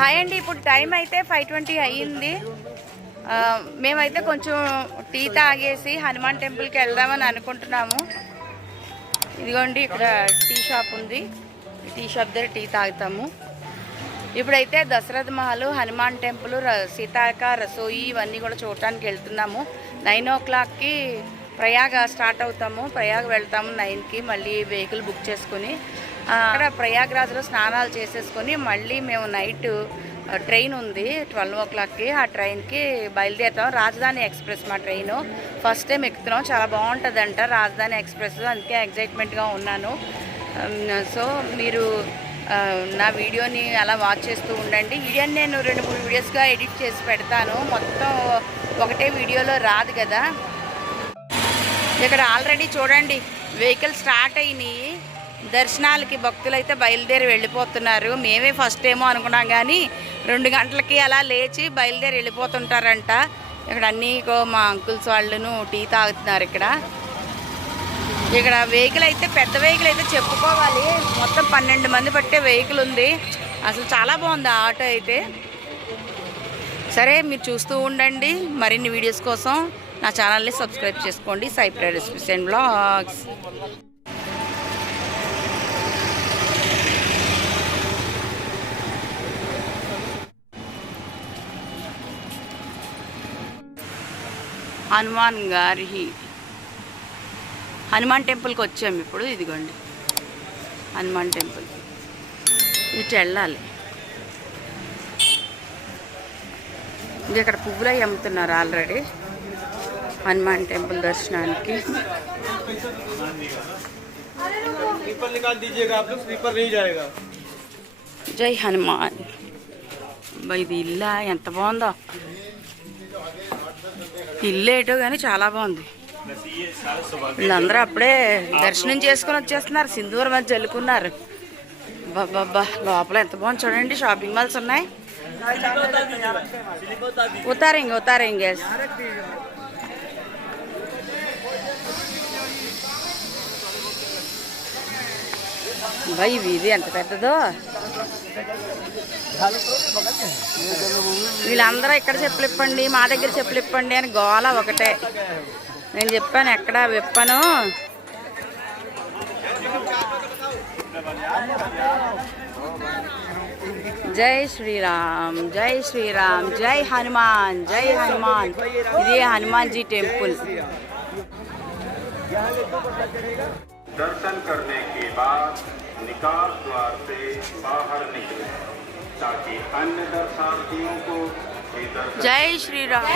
Hi అండి, ఇప్పుడు time అయితే 5:20 అయ్యింది. మేమైతే కొంచెం టీ తాగేసి హనుమాన్ టెంపుల్కి వెళ్దామని అనుకుంటున్నాము. ఇదిగోండి, ఇక్కడ టీ షాప్ ఉంది. టీ షాప్ దగ్గర టీ తాగుతాము. ఇప్పుడైతే దశరథ్ మహల్, హనుమాన్ టెంపుల్, సీతాక రసోయి ఇవన్నీ కూడా చూడటానికి వెళ్తున్నాము. 9 o'clockకి ప్రయాగ స్టార్ట్ అవుతాము. ప్రయాగ వెళ్తాము 9కి. మళ్ళీ వెహికల్ బుక్ చేసుకుని అక్కడ ప్రయాగరాజ్లో స్నానాలు చేసేసుకొని మళ్ళీ మేము నైట్ ట్రైన్ ఉంది 12 o'clockకి. ఆ ట్రైన్కి బయలుదేరుతాం. రాజధాని ఎక్స్ప్రెస్ మా ట్రైను. First time ఎక్కుతున్నాం. చాలా బాగుంటుందంట రాజధాని ఎక్స్ప్రెస్. అందుకే ఎగ్జైట్మెంట్గా ఉన్నాను. సో మీరు నా వీడియోని అలా వాచ్ చేస్తూ ఉండండి. వీడియోని నేను 2-3 వీడియోస్గా ఎడిట్ చేసి పెడతాను. మొత్తం ఒకటే వీడియోలో రాదు కదా. ఇక్కడ ఆల్రెడీ చూడండి వెహికల్ స్టార్ట్ అయినాయి. దర్శనాలకి భక్తులు అయితే బయలుదేరి వెళ్ళిపోతున్నారు. మేమే ఫస్ట్ ఏమో అనుకున్నాం, కానీ 2 గంటలకి అలా లేచి బయలుదేరి వెళ్ళిపోతుంటారంట. ఇక్కడ అన్నీ మా అంకుల్స్ వాళ్ళను టీ తాగుతున్నారు. ఇక్కడ వెహికల్ అయితే పెద్ద వెహికల్ అయితే చెప్పుకోవాలి. మొత్తం 12 మంది పట్టే వెహికల్ ఉంది. అసలు చాలా బాగుంది ఆ ఆటో అయితే. సరే, మీరు చూస్తూ ఉండండి. మరిన్ని వీడియోస్ కోసం నా ఛానల్ని సబ్స్క్రైబ్ చేసుకోండి. సాయి ప్రియ రెసిపీస్ అండ్ బ్లాగ్స్. హనుమాన్ టెంపుల్కి వచ్చాము ఇప్పుడు. ఇదిగోండి హనుమాన్ టెంపుల్కి. ఇటు వెళ్ళాలి. ఇక్కడ పువ్వులు అమ్ముతున్నారు ఆల్రెడీ హనుమాన్ టెంపుల్ దర్శనానికి. జై హనుమాన్. ఇది ఇల్లా ఎంత బాగుందో. ఇల్లు ఏటో కానీ చాలా బాగుంది. వీళ్ళందరూ అప్పుడే దర్శనం చేసుకుని వచ్చేస్తున్నారు. సింధూరం అది చల్లుకున్నారు. బాబా, లోపల ఎంత బాగుంది చూడండి. షాపింగ్ మాల్స్ ఉన్నాయి. ఉతారేంగే బాయ్, ఇది ఎంత పెద్దదో. వీళ్ళందరూ ఇక్కడ చెప్పులు ఇప్పండి, మా దగ్గర చెప్పులు ఇప్పండి అని గోల ఒకటే. నేను చెప్పాను ఎక్కడ విప్పను. జై శ్రీరామ్, జై శ్రీరామ్, జై హనుమాన్, జై హనుమాన్. ఇది హనుమాన్జీ టెంపుల్. दर्शन करने के बाद निकास द्वार से बाहर निकले ताकि अन्य दर्शनार्थियों को जय श्री राम.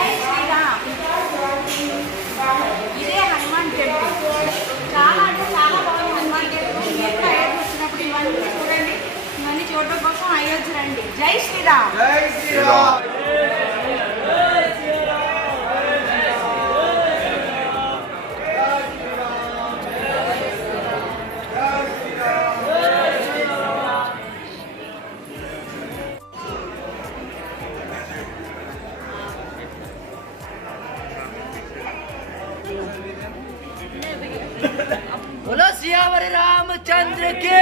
ఇదే హనుమాన్ టెంపుల్. చాలా అంటే చాలా బాగుంది హనుమాన్ టెంపుల్. ఎప్పుడు అయోధ్య వచ్చినప్పుడు ఇవన్నీ చూడండి. ఇవన్నీ చూడడం కోసం అయోధ్య రండి. జై శ్రీరామ్. జై శ్రీరామ్. बोलो सियावर रामचंद्र के।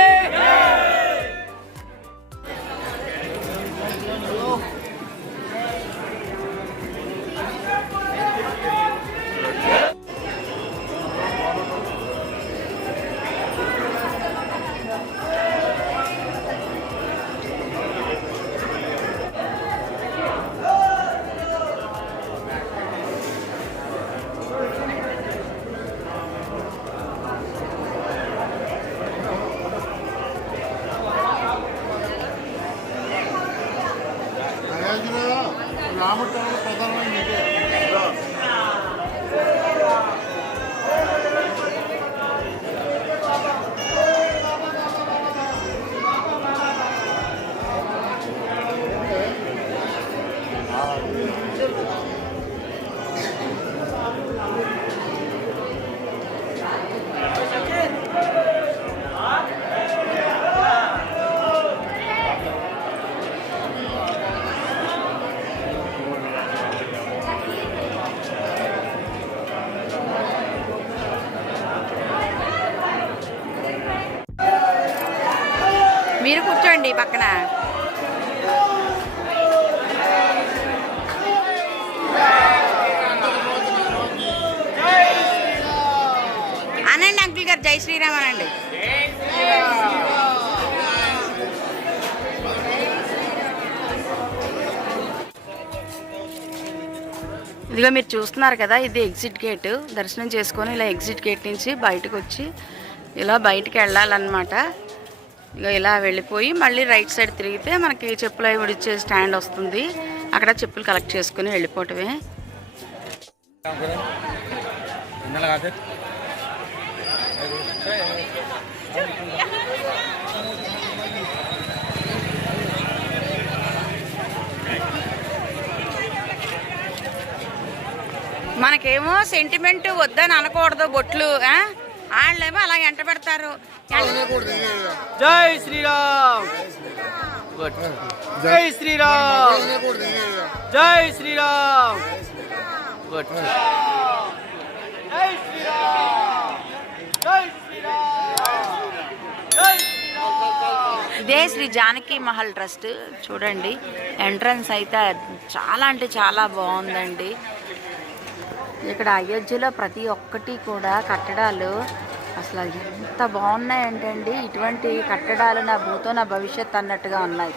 రాముడు ప్రధానమైనది. మీరు కూర్చోండి పక్కన. అంకుల్ గారు జై శ్రీరామ్ అనండి. ఇదిగో మీరు చూస్తున్నారు కదా, ఇది ఎగ్జిట్ గేట్. దర్శనం చేసుకొని ఇలా ఎగ్జిట్ గేట్ నుంచి బయటకు వచ్చి ఇలా బయటికి వెళ్ళాలన్నమాట. ఇక ఇలా వెళ్ళిపోయి మళ్ళీ రైట్ సైడ్ తిరిగితే మనకి చెప్పులు అవి విడిచే స్టాండ్ వస్తుంది. అక్కడ చెప్పులు కలెక్ట్ చేసుకుని వెళ్ళిపోవటమే. మనకేమో సెంటిమెంట్ వద్దని అనకూడదు, బొట్లు వాళ్ళేమో అలా ఎంట పెడతారు. జై శ్రీరామ్, జై శ్రీరామ్, జై శ్రీరామ్, జై శ్రీరామ్, జై శ్రీరామ్, జై శ్రీరామ్. ఇదే శ్రీ జానకి మహల్ ట్రస్ట్. చూడండి, ఎంట్రన్స్ అయితే చాలా అంటే చాలా బాగుందండి. ఇక్కడ అయోధ్యలో ప్రతి ఒక్కటి కూడా కట్టడాలు అసలు ఎంత బాగున్నాయంటే అండి, ఇటువంటి కట్టడాలు నా భూతో నా భవిష్యత్ అన్నట్టుగా ఉన్నాయి.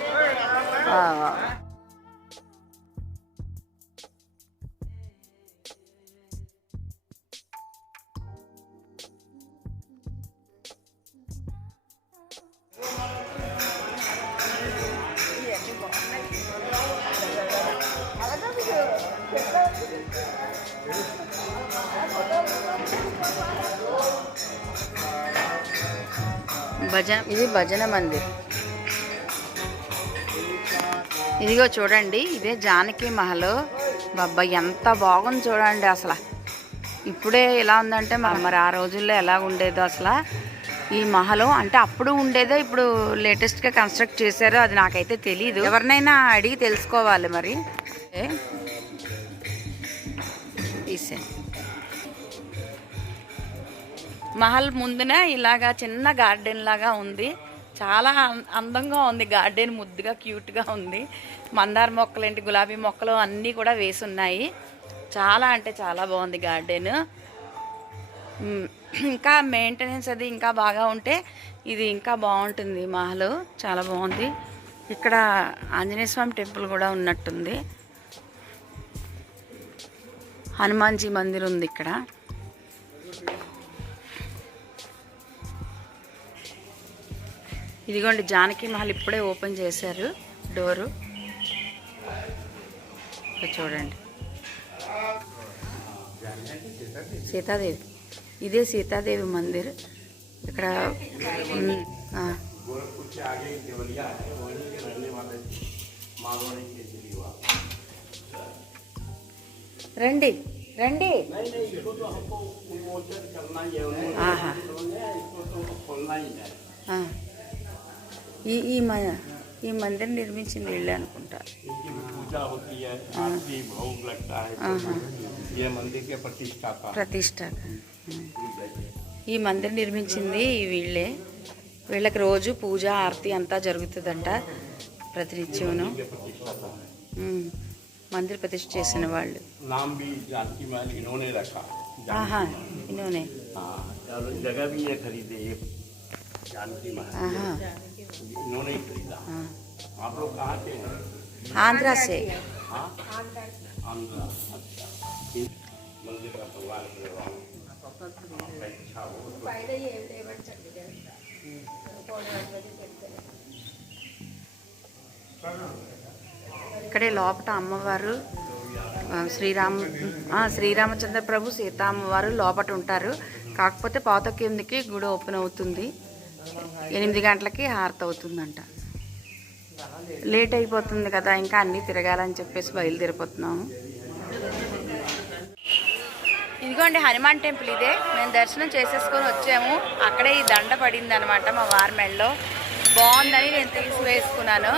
ఇది భజన మందిర్. ఇదిగో చూడండి, ఇదే జానకి మహల్. బాబా ఎంత బాగుంది చూడండి. అసలు ఇప్పుడే ఇలా ఉందంటే మరి ఆ రోజుల్లో ఎలా ఉండేదో అసలు ఈ మహల్. అంటే అప్పుడు ఉండేదో ఇప్పుడు లేటెస్ట్గా కన్స్ట్రక్ట్ చేశారో అది నాకైతే తెలీదు. ఎవరినైనా అడిగి తెలుసుకోవాలి మరి. తీసే మహల్ ముందున ఇలాగా చిన్న గార్డెన్ లాగా ఉంది. చాలా అందంగా ఉంది గార్డెన్, ముద్దుగా క్యూట్గా ఉంది. మందార మొక్కలు ఏంటి, గులాబీ మొక్కలు అన్నీ కూడా వేసి ఉన్నాయి. చాలా అంటే చాలా బాగుంది గార్డెన్. ఇంకా మెయింటెనెన్స్ అది ఇంకా బాగా ఉంటే ఇది ఇంకా బాగుంటుంది. మహల్ చాలా బాగుంది. ఇక్కడ ఆంజనేయ స్వామి టెంపుల్ కూడా ఉన్నట్టుంది. హనుమాన్జీ మందిర్ ఉంది ఇక్కడ. ఇదిగోండి జానకి మహల్ ఇప్పుడే ఓపెన్ చేశారు డోరు. చూడండి, సీతాదేవి. ఇదే సీతాదేవి మందిర్. ఇక్కడ రండి రండి. ఆహా, ఈ మందిర్ నిర్మించింది వీళ్ళే అనుకుంటా. ప్రతిష్ట. ఈ మందిర్ నిర్మించింది వీళ్ళే. వీళ్ళకి రోజు పూజ ఆరతి అంతా జరుగుతుందంట ప్రతినిత్యమును. మందిర్ ప్రతిష్ఠ చేసిన వాళ్ళు. ఆహా, ఇన్होंने जगह भी ये खरीदे, ये जानकी महल इन्होंने ही खरीदा। आप लोग कहाँ से हैं? आंध्रा से। आंध्रा, अच्छा। मंदिर का भगवान अच्छा हो ఇక్కడే లోపట అమ్మవారు శ్రీరామచంద్ర ప్రభు సీతా అమ్మవారు లోపట ఉంటారు. కాకపోతే పాతకి 8కి గుడి ఓపెన్ అవుతుంది. 8 గంటలకి హారతి అవుతుందంట. లేట్ అయిపోతుంది కదా, ఇంకా అన్నీ తిరగాలని చెప్పేసి బయలుదేరిపోతున్నాము. ఇదిగోండి హనుమాన్ టెంపుల్. ఇదే మేము దర్శనం చేసేసుకొని వచ్చాము. అక్కడే ఈ దండ పడింది అనమాట మా వారి మెడలో. బాగుందని నేను తీసివేసుకున్నాను.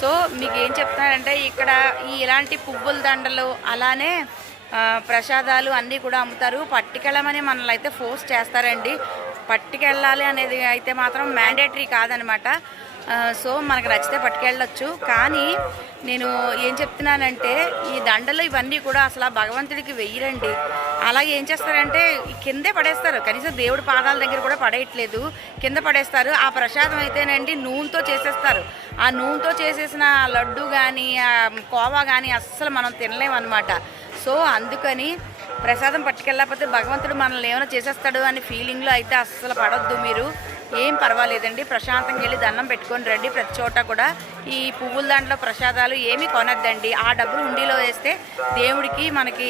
సో మీకు ఏం చెప్తున్నానంటే ఇక్కడ ఇలాంటి పువ్వుల దండలు అలానే ప్రసాదాలు అన్నీ కూడా అమ్ముతారు. పట్టుకెళ్ళమని మనల్ని అయితే ఫోర్స్ చేస్తారండి. పట్టుకెళ్ళాలి అనేది అయితే మాత్రం మ్యాండేటరీ కాదనమాట. సో మనకు నచ్చితే పట్టుకెళ్ళొచ్చు. కానీ నేను ఏం చెప్తున్నానంటే ఈ దండలు ఇవన్నీ కూడా అసలు ఆ భగవంతుడికి వెయ్యరండి. అలాగే ఏం చేస్తారంటే కిందే పడేస్తారు, కనీసం దేవుడి పాదాల దగ్గర కూడా పడేయట్లేదు, కింద పడేస్తారు. ఆ ప్రసాదం అయితేనండి నూనెతో చేసేస్తారు. ఆ నూనెతో చేసేసిన లడ్డు కానీ కోవా కానీ అస్సలు మనం తినలేమన్నమాట. సో అందుకని ప్రసాదం పట్టుకెళ్ళకపోతే భగవంతుడు మనల్ని ఏమైనా చేసేస్తాడు అనే ఫీలింగ్లో అయితే అస్సలు పడొద్దు మీరు. ఏం పర్వాలేదండి, ప్రశాంతంగా వెళ్ళి దండం పెట్టుకొని రండి. ప్రతి చోట కూడా ఈ పువ్వుల దాంట్లో ప్రసాదాలు ఏమీ కొనద్దండి. ఆ డబ్బులు హుండీలో వేస్తే దేవుడికి మనకి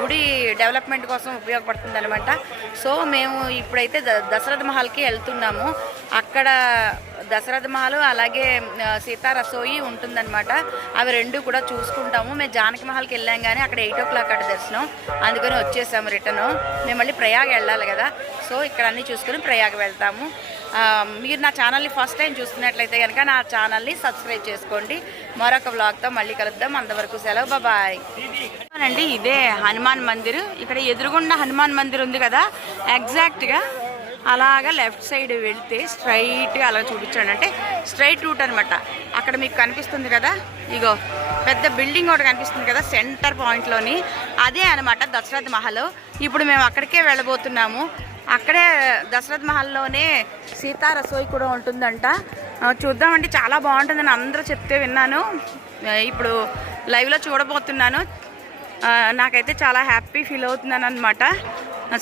గుడి డెవలప్మెంట్ కోసం ఉపయోగపడుతుంది అనమాట. సో మేము ఇప్పుడైతే దశరథ మహల్కి వెళ్తున్నాము. అక్కడ దశరథ మహల్ అలాగే సీతా రసోయి ఉంటుందన్నమాట. అవి రెండు కూడా చూసుకుంటాము. మేము జానకి మహల్కి వెళ్ళాం కానీ అక్కడ 8 o'clock అక్కడ దర్శనం, అందుకని వచ్చేసాము రిటర్ను. మేము మళ్ళీ ప్రయాగ్ వెళ్ళాలి కదా, సో ఇక్కడ అన్నీ చూసుకుని ప్రయాగ్ వెళ్తాము. మీరు నా ఛానల్ని ఫస్ట్ టైం చూస్తున్నట్లయితే కనుక నా ఛానల్ని సబ్స్క్రైబ్ చేసుకోండి. మరొక వ్లాగ్తో మళ్ళీ కలుద్దాం. అంతవరకు సెలవు, బాయ్. అండి ఇదే హనుమాన్ మందిర్. ఇక్కడ ఎదురుగుండా హనుమాన్ మందిర్ ఉంది కదా, ఎగ్జాక్ట్గా అలాగా లెఫ్ట్ సైడ్ వెళ్తే స్ట్రైట్గా అలా చూపించండి, అంటే స్ట్రైట్ రూట్ అనమాట. అక్కడ మీకు కనిపిస్తుంది కదా, ఇగో పెద్ద బిల్డింగ్ ఒకటి కనిపిస్తుంది కదా సెంటర్ పాయింట్లోని, అదే అనమాట దశరథ మహల్. ఇప్పుడు మేము అక్కడికే వెళ్ళబోతున్నాము. అక్కడే దశరథ మహల్లోనే సీతా రసోయి కూడా ఉంటుందంట. చూద్దామంటే చాలా బాగుంటుందని అందరూ చెప్తే విన్నాను. ఇప్పుడు లైవ్లో చూడబోతున్నాను. నాకైతే చాలా హ్యాపీ ఫీల్ అవుతున్నాను అనమాట.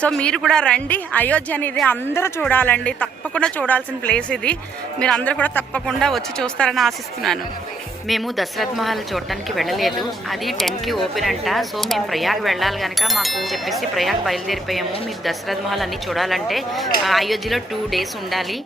సో మీరు కూడా రండి. అయోధ్య అనేది అందరూ చూడాలండి, తప్పకుండా చూడాల్సిన ప్లేస్ ఇది. మీరు అందరూ కూడా తప్పకుండా వచ్చి చూస్తారని ఆశిస్తున్నాను. మేము దశరథ మహల్ చూడటానికి వెళ్ళలేదు, అది 10కి ఓపెన్ అంట. సో మేము ప్రయాగ్ వెళ్ళాలి కనుక మాకు చెప్పేసి ప్రయాగ్ బయలుదేరిపోయాము. మీరు దశరథ మహల్ అన్నీ చూడాలంటే అయోధ్యలో 2 days ఉండాలి.